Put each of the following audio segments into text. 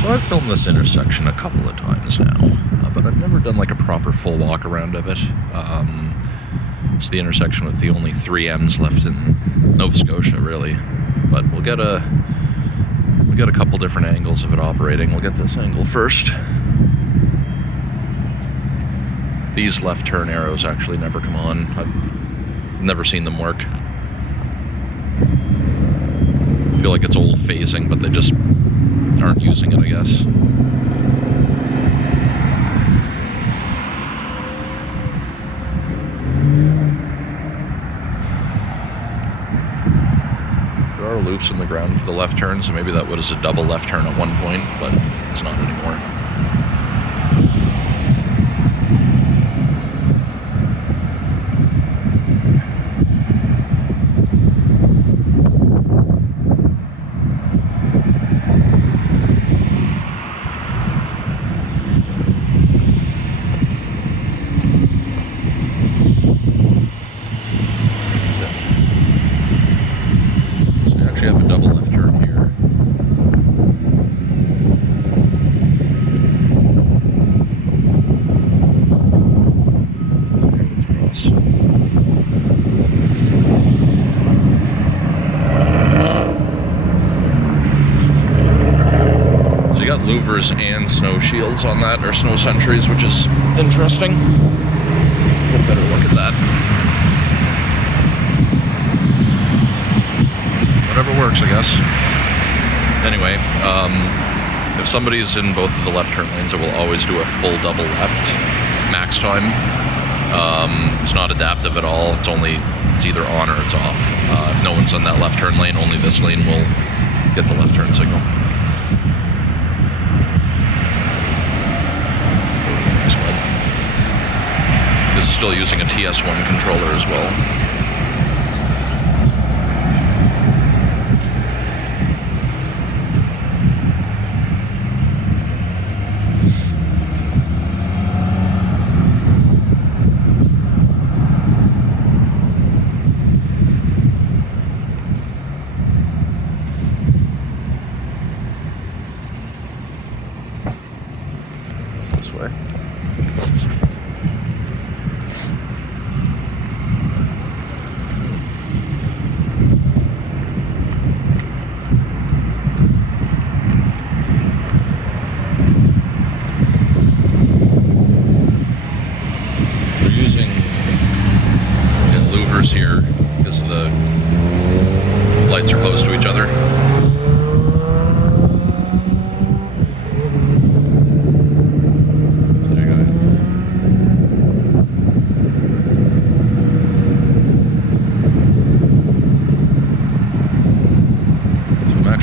So I've filmed this intersection a couple of times now, but I've never done like a proper full walk around of it. It's the intersection with the only 3 M's left in Nova Scotia, really. But we'll get a couple different angles of it operating. We'll get this angle first. These left turn arrows actually never come on. I've never seen them work. I feel like it's old phasing, but they just aren't using it, I guess. There are loops in the ground for the left turn, so maybe that was a double left turn at one point, but it's not anymore. Have a double left turn here. So you got louvers and snow shields on that, or snow sentries, which is interesting. Get a better look at that. Whatever works, I guess. Anyway, if somebody's in both of the left turn lanes, it will always do a full double left max time. It's not adaptive at all. It's either on or it's off. If no one's on that left turn lane, only this lane will get the left turn signal. This is still using a TS1 controller as well. This way. They're using louvers here because the lights are close to each other.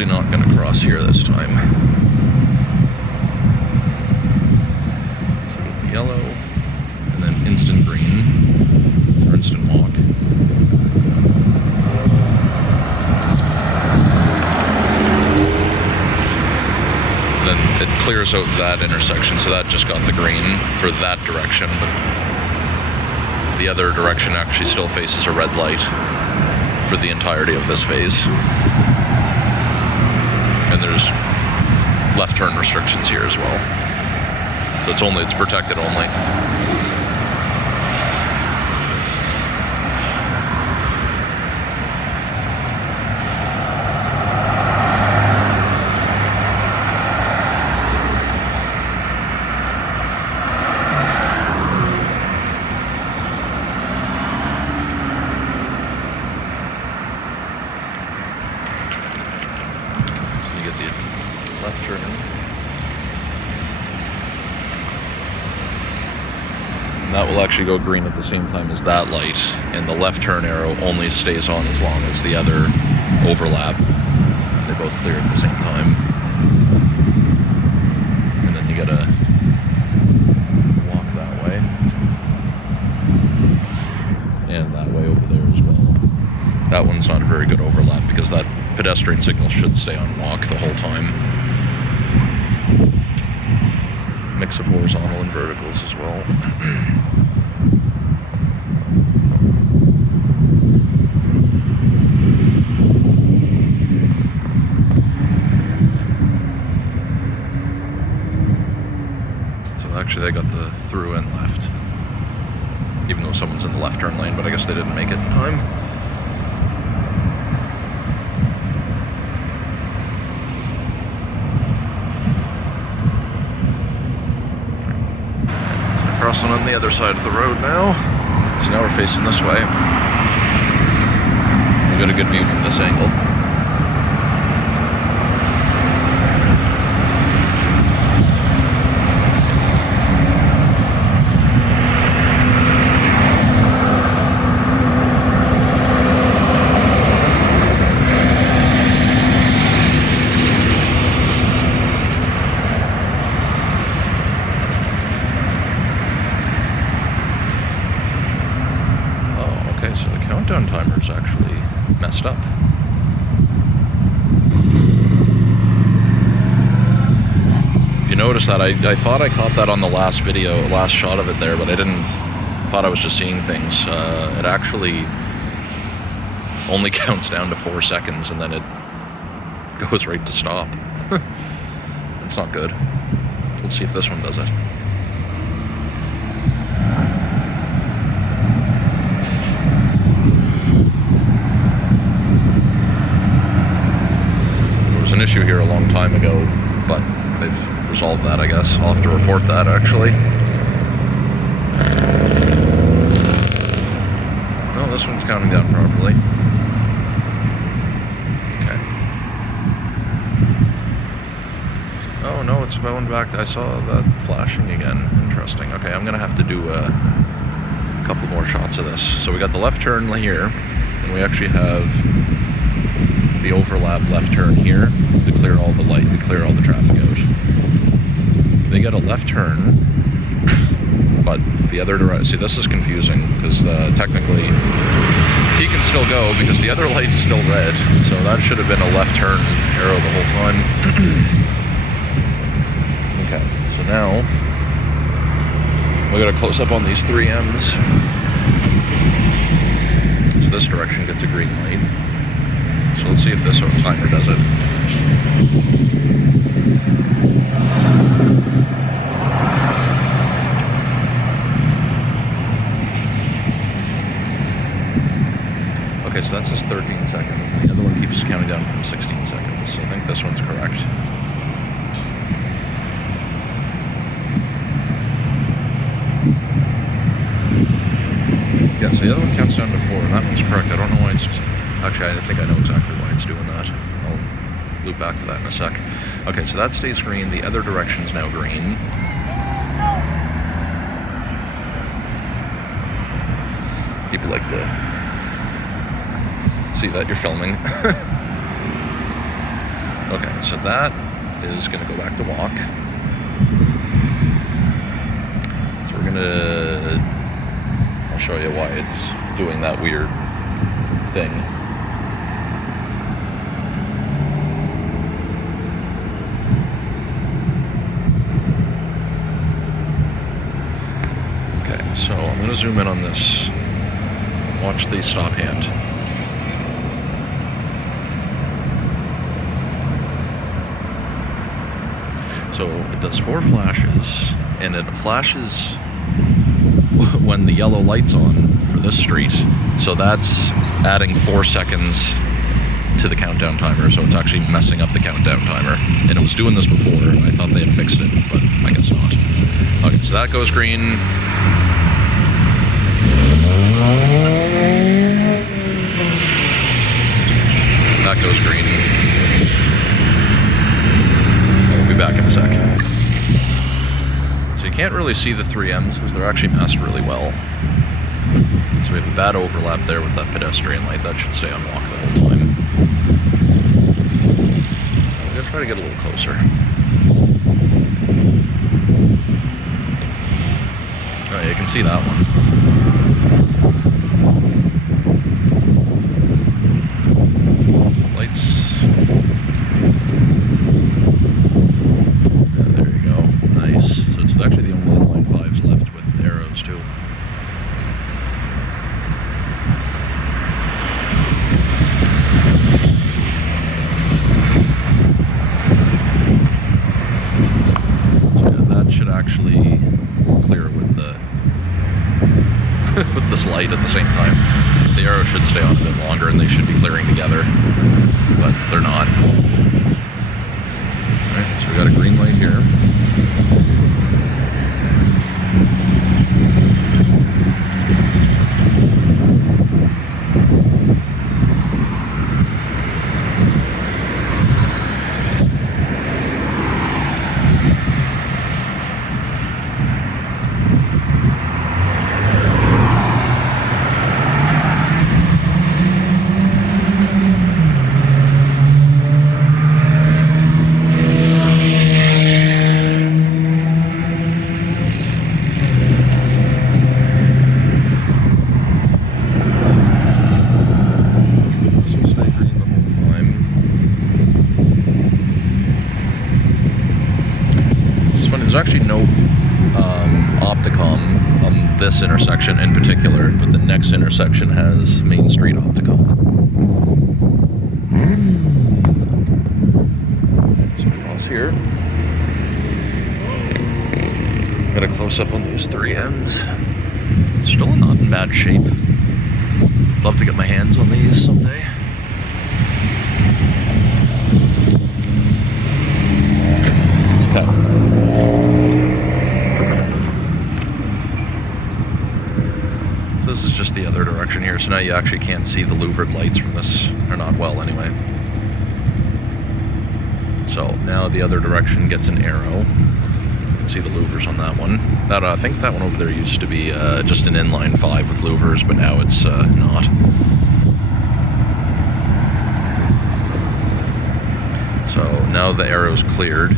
Not going to cross here this time. So get the yellow and then instant green or instant walk. And then it clears out that intersection, so that just got the green for that direction, but the other direction actually still faces a red light for the entirety of this phase. And there's left turn restrictions here as well. So it's protected only. Left turn. And that will actually go green at the same time as that light, and the left turn arrow only stays on as long as the other overlap. They both clear at the same time. And then you gotta walk that way. And that way over there as well. That one's not a very good overlap because that pedestrian signal should stay on walk the whole time. Mix of horizontal and verticals as well. Actually, they got the through and left. Even though someone's in the left turn lane, but I guess they didn't make it in time. So crossing on the other side of the road now. So now we're facing this way. We've got a good view from this angle. Countdown timer's actually messed up. If you notice that, I thought I caught that on the last video, last shot of it there, but I didn't, thought I was just seeing things. It actually only counts down to 4 seconds and then it goes right to stop. It's not good. Let's see if this one does it. An issue here a long time ago, but they've resolved that, I guess. I'll have to report that, actually. Oh, this one's counting down properly. Okay. Oh, no, it's going back. I saw that flashing again. Interesting. Okay, I'm going to have to do a couple more shots of this. So we got the left turn here, and we actually have the overlap left turn here to clear all the light, to clear all the traffic out. They get a left turn, but the other direction, see, this is confusing because technically he can still go because the other light's still red, so that should have been a left turn arrow the whole time. Okay, so now we got a close up on these 3Ms. So this direction gets a green light. So let's see if this timer does it. Okay, so that says 13 seconds. The other one keeps counting down from 16 seconds. So I think this one's correct. Yeah, so the other one counts down to 4, and that one's correct. I don't know why it's... Actually, I think I know exactly why it's doing that. I'll loop back to that in a sec. Okay, so that stays green. The other direction's now green. People like to see that you're filming. Okay, so that is going to go back to walk. So we're going to... I'll show you why it's doing that weird thing. So I'm going to zoom in on this. Watch the stop hand. So it does 4 flashes, and it flashes when the yellow light's on for this street. So that's adding 4 seconds to the countdown timer, so it's actually messing up the countdown timer. And it was doing this before. I thought they had fixed it, but I guess not. Okay, so that goes green. That goes green. We'll be back in a sec. So you can't really see the 3Ms because they're actually masked really well. So we have a bad overlap there with that pedestrian light. That should stay on walk the whole time. I'm going to try to get a little closer. Oh, you can see that one. Lights. Yeah, there you go. Nice. So it's actually the only inline 5s left with arrows too. So yeah, that should actually light at the same time. So the arrow should stay on a bit longer and they should be clearing together, but they're not. Alright, so we got a green light here. There's actually no Opticom on this intersection in particular, but the next intersection has Main Street Opticom. So across here, got a close up on those 3Ms. Still not in bad shape. Love to get my hands on these someday. Okay. This is just the other direction here, so now you actually can't see the louvered lights from this, or not well anyway. So now the other direction gets an arrow. You can see the louvers on that one. That I think that one over there used to be just an inline 5 with louvers, but now it's not. So now the arrow's cleared,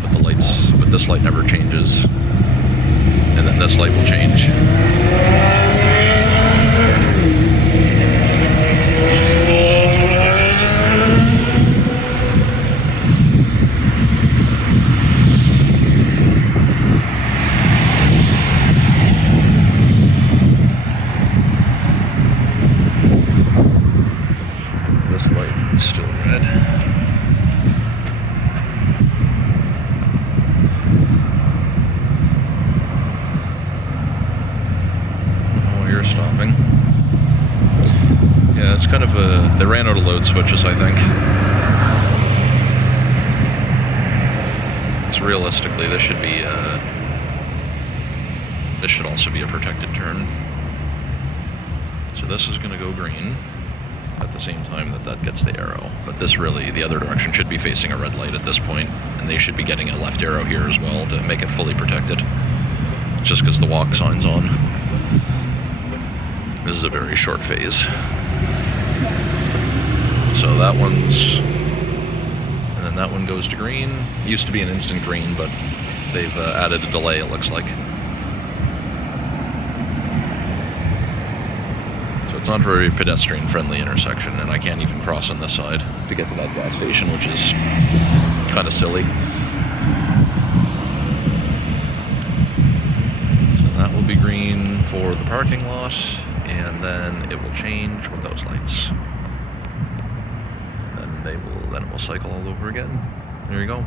but this light never changes. And then this light will change. This light is still red. Stopping. Yeah, it's kind of they ran out of load switches, I think. So realistically, this should be this should also be a protected turn. So this is going to go green at the same time that gets the arrow. But this really, the other direction should be facing a red light at this point, and they should be getting a left arrow here as well to make it fully protected. Just because the walk sign's on. This is a very short phase. So that one's, and then that one goes to green. It used to be an instant green, but they've added a delay, it looks like. So it's not a very pedestrian-friendly intersection, and I can't even cross on this side to get to that gas station, which is kind of silly. So that will be green for the parking lot. And then it will change with those lights. And then it will cycle all over again. There you go.